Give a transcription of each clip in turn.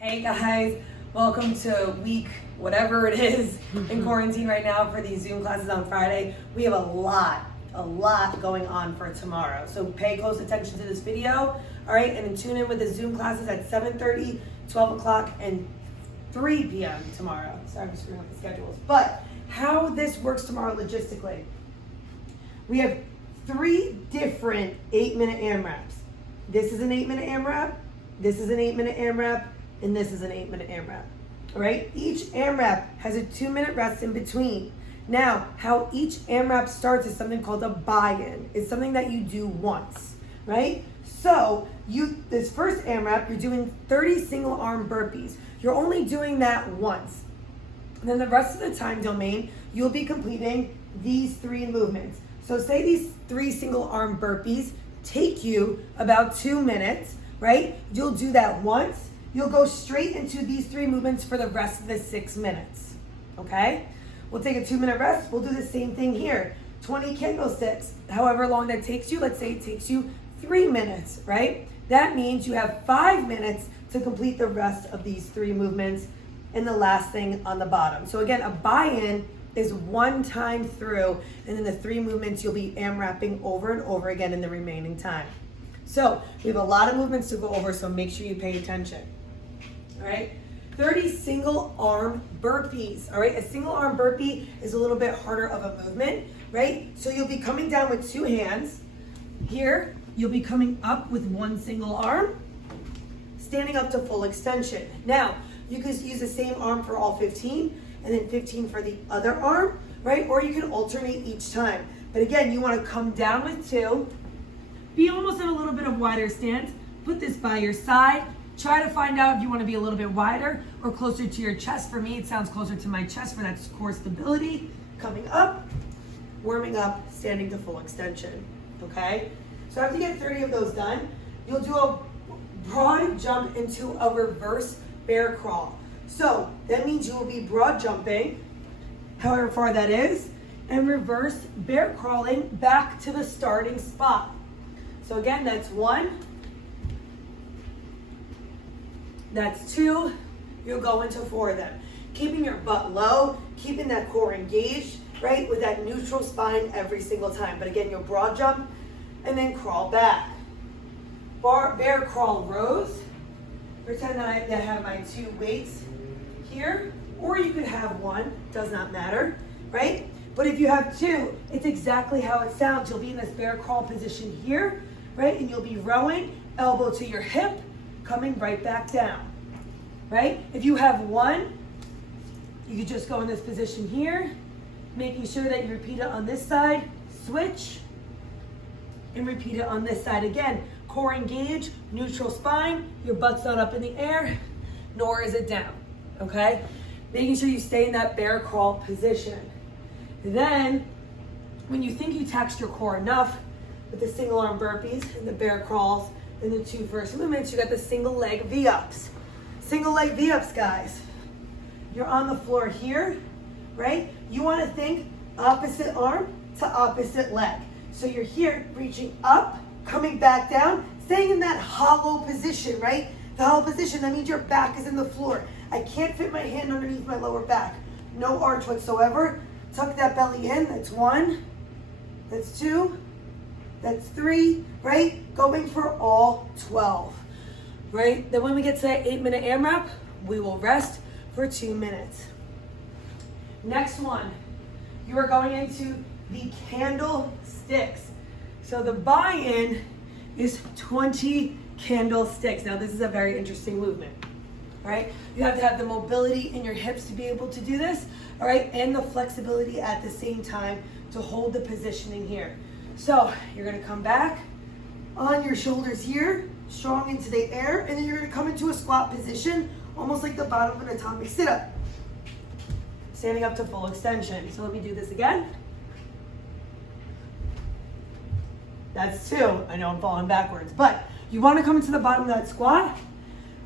Hey guys, welcome to week whatever it is in quarantine right now for these Zoom classes on Friday. We have a lot going on for tomorrow. So pay close attention to this video, all right? And then tune in with the Zoom classes at 7:30, 12 o'clock, and 3 p.m. tomorrow. Sorry, I'm screwing up the schedules. But how this works tomorrow logistically, we have 3 different 8-minute AMRAPs. This is an 8-minute AMRAP, this is an 8-minute AMRAP, and this is an 8-minute AMRAP. All right, each AMRAP has a 2-minute rest in between. Now, how each AMRAP starts is something called a buy-in. It's something that you do once, right? So this first AMRAP, you're doing 30 single arm burpees. You're only doing that once. And then the rest of the time domain, you'll be completing these 3 movements. So say these 3 single arm burpees take you about 2 minutes, right? You'll do that once. You'll go straight into these 3 movements for the rest of the 6 minutes, okay? We'll take a 2-minute rest. We'll do the same thing here. 20 candlesticks, however long that takes you. Let's say it takes you 3 minutes, right? That means you have 5 minutes to complete the rest of these 3 movements and the last thing on the bottom. So again, a buy-in is one time through, and then the 3 movements you'll be AMRAPing over and over again in the remaining time. So we have a lot of movements to go over, so make sure you pay attention. All right, 30 single arm burpees. All right, a single arm burpee is a little bit harder of a movement, right? So you'll be coming down with 2 hands. Here, you'll be coming up with 1 single arm, standing up to full extension. Now, you could use the same arm for all 15, and then 15 for the other arm, right? Or you can alternate each time. But again, you want to come down with 2, be almost in a little bit of wider stance, put this by your side. Try to find out if you want to be a little bit wider or closer to your chest. For me, it sounds closer to my chest for that core stability. Coming up, warming up, standing to full extension, okay? So after you get 30 of those done, you'll do a broad jump into a reverse bear crawl. So that means you will be broad jumping, however far that is, and reverse bear crawling back to the starting spot. So again, that's 1. That's 2, you'll go into 4 of them. Keeping your butt low, keeping that core engaged, right, with that neutral spine every single time. But again, you'll broad jump and then crawl back. Bear crawl rows. Pretend that I have my 2 weights here, or you could have 1, does not matter, right? But if you have 2, it's exactly how it sounds. You'll be in this bear crawl position here, right? And you'll be rowing, elbow to your hip, coming right back down, right? If you have 1, you could just go in this position here, making sure that you repeat it on this side, switch, and repeat it on this side. Again, core engaged, neutral spine, your butt's not up in the air, nor is it down, okay? Making sure you stay in that bear crawl position. Then, when you think you taxed your core enough with the single arm burpees and the bear crawls, in the 2 first movements, you got the single leg V-ups. Single leg V-ups, guys. You're on the floor here, right? You want to think opposite arm to opposite leg. So you're here, reaching up, coming back down, staying in that hollow position, right? The hollow position, that means your back is in the floor. I can't fit my hand underneath my lower back. No arch whatsoever. Tuck that belly in, that's 1, that's 2, that's 3, right? Going for all 12, right? Then when we get to that 8-minute AMRAP, we will rest for 2 minutes. Next one, you are going into the candlesticks. So the buy-in is 20 candlesticks. Now this is a very interesting movement, right? You have to have the mobility in your hips to be able to do this, all right? And the flexibility at the same time to hold the positioning here. So you're gonna come back on your shoulders here, strong into the air, and then you're gonna come into a squat position, almost like the bottom of an atomic sit-up. Standing up to full extension. So let me do this again. That's 2. I know I'm falling backwards, but you wanna come into the bottom of that squat,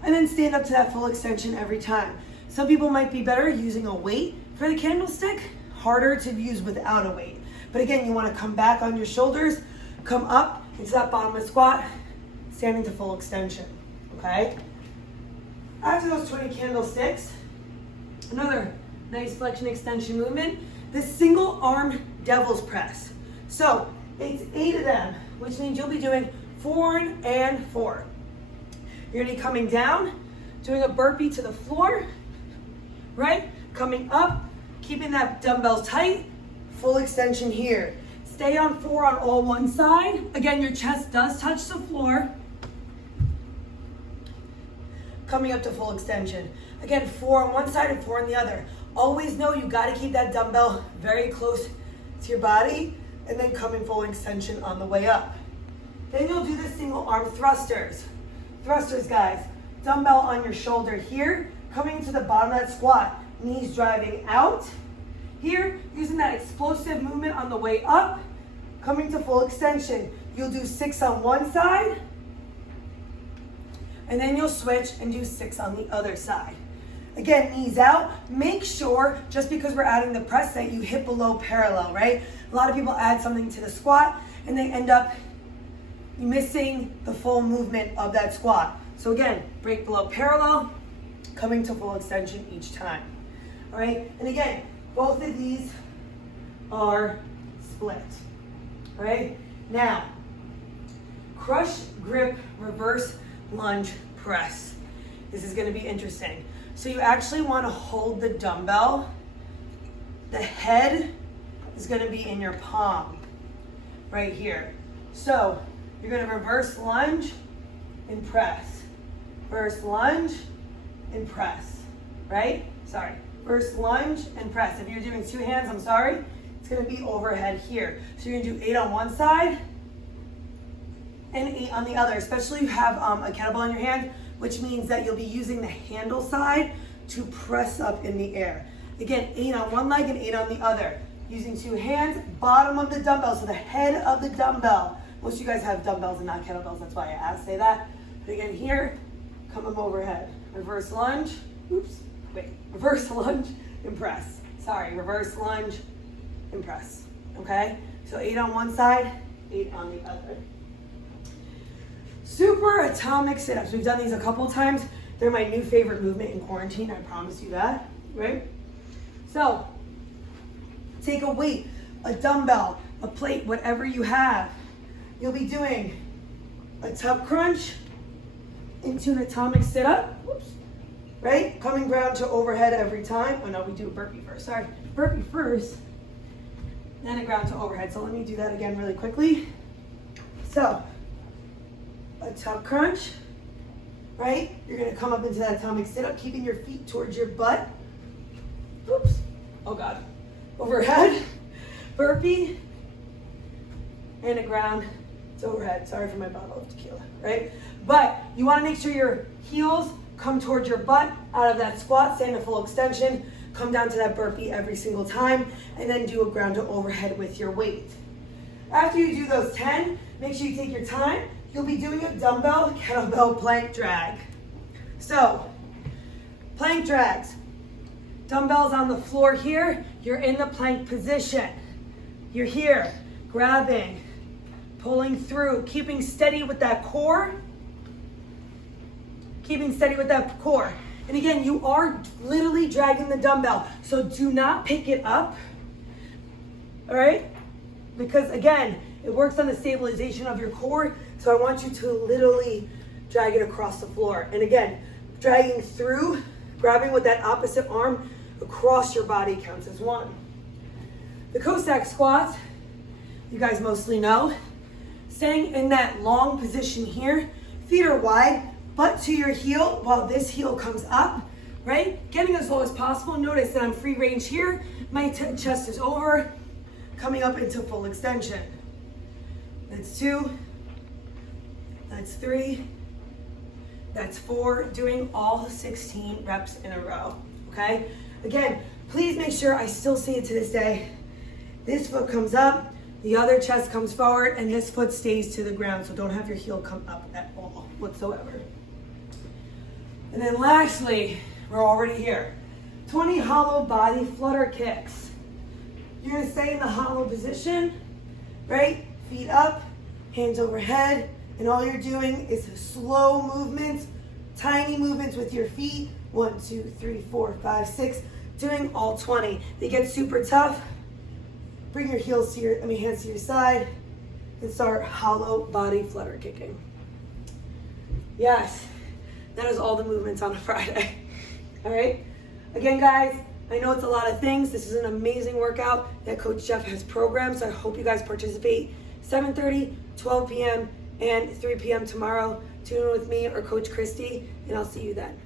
and then stand up to that full extension every time. Some people might be better using a weight for the candlestick, harder to use without a weight. But again, you want to come back on your shoulders, come up into that bottom of squat, standing to full extension, okay? After those 20 candlesticks, another nice flexion extension movement, the single arm devil's press. So it's 8 of them, which means you'll be doing 4 and 4. You're gonna be coming down, doing a burpee to the floor, right? Coming up, keeping that dumbbell tight, full extension here. Stay on 4 on all one side. Again, your chest does touch the floor. Coming up to full extension. Again, 4 on one side and 4 on the other. Always know you gotta keep that dumbbell very close to your body, and then coming full extension on the way up. Then you'll do the single arm thrusters. Thrusters, guys. Dumbbell on your shoulder here, coming to the bottom of that squat. Knees driving out. Here, using that explosive movement on the way up, coming to full extension. You'll do 6 on one side, and then you'll switch and do 6 on the other side. Again, knees out. Make sure, just because we're adding the press, that you hip below parallel, right? A lot of people add something to the squat, and they end up missing the full movement of that squat. So again, break below parallel, coming to full extension each time. All right, and again, both of these are split. All right, now, crush, grip, reverse lunge press. This is gonna be interesting. So you actually wanna hold the dumbbell. The head is gonna be in your palm, right here. So you're gonna reverse lunge and press. Reverse lunge and press, right? Sorry, reverse lunge and press. If you're doing 2 hands, I'm sorry, it's gonna be overhead here. So you're gonna do 8 on one side and 8 on the other, especially if you have a kettlebell in your hand, which means that you'll be using the handle side to press up in the air. Again, 8 on one leg and 8 on the other. Using 2 hands, bottom of the dumbbell, so the head of the dumbbell. Most of you guys have dumbbells and not kettlebells, that's why I say that. But again, here, come up overhead. Reverse lunge, reverse lunge and press. Sorry, reverse lunge and press, okay? So 8 on one side, 8 on the other. Super atomic sit-ups. We've done these a couple times. They're my new favorite movement in quarantine, I promise you that, right? So, take a weight, a dumbbell, a plate, whatever you have. You'll be doing a tub crunch into an atomic sit-up, right? Coming ground to overhead every time. Oh no, we do a burpee first, sorry. Burpee first, then a ground to overhead. So let me do that again really quickly. So, a tub crunch, right? You're gonna come up into that atomic sit-up, keeping your feet towards your butt. Oops, oh God. Overhead, burpee, and a ground to overhead. Sorry for my bottle of tequila, right? But you wanna make sure your heels come towards your butt out of that squat, stay in a full extension, come down to that burpee every single time, and then do a ground to overhead with your weight. After you do those 10, make sure you take your time. You'll be doing a dumbbell kettlebell plank drag. So, plank drags. Dumbbells on the floor here, you're in the plank position. You're here, grabbing, pulling through, keeping steady with that core. Keeping steady with that core. And again, you are literally dragging the dumbbell, so do not pick it up, all right? Because again, it works on the stabilization of your core, so I want you to literally drag it across the floor. And again, dragging through, grabbing with that opposite arm across your body counts as 1. The Cossack squats, you guys mostly know. Staying in that long position here, feet are wide, butt to your heel while this heel comes up, right? Getting as low as possible. Notice that I'm free range here. My chest is over, coming up into full extension. That's 2, that's 3, that's 4, doing all 16 reps in a row, okay? Again, please make sure, I still see it to this day, this foot comes up, the other chest comes forward, and this foot stays to the ground, so don't have your heel come up at all whatsoever. And then lastly, we're already here, 20 hollow body flutter kicks. You're gonna stay in the hollow position, right? Feet up, hands overhead, and all you're doing is a slow movement Tiny movements with your feet. 1, 2, 3, 4, 5, 6. Doing all 20. They get super tough. Bring your hands to your side and start hollow body flutter kicking. Yes, that is all the movements on a Friday. All right. Again, guys, I know it's a lot of things. This is an amazing workout that Coach Jeff has programmed, so I hope you guys participate. 7:30, 12 p.m., and 3 p.m. tomorrow. Tune in with me or Coach Christy, and I'll see you then.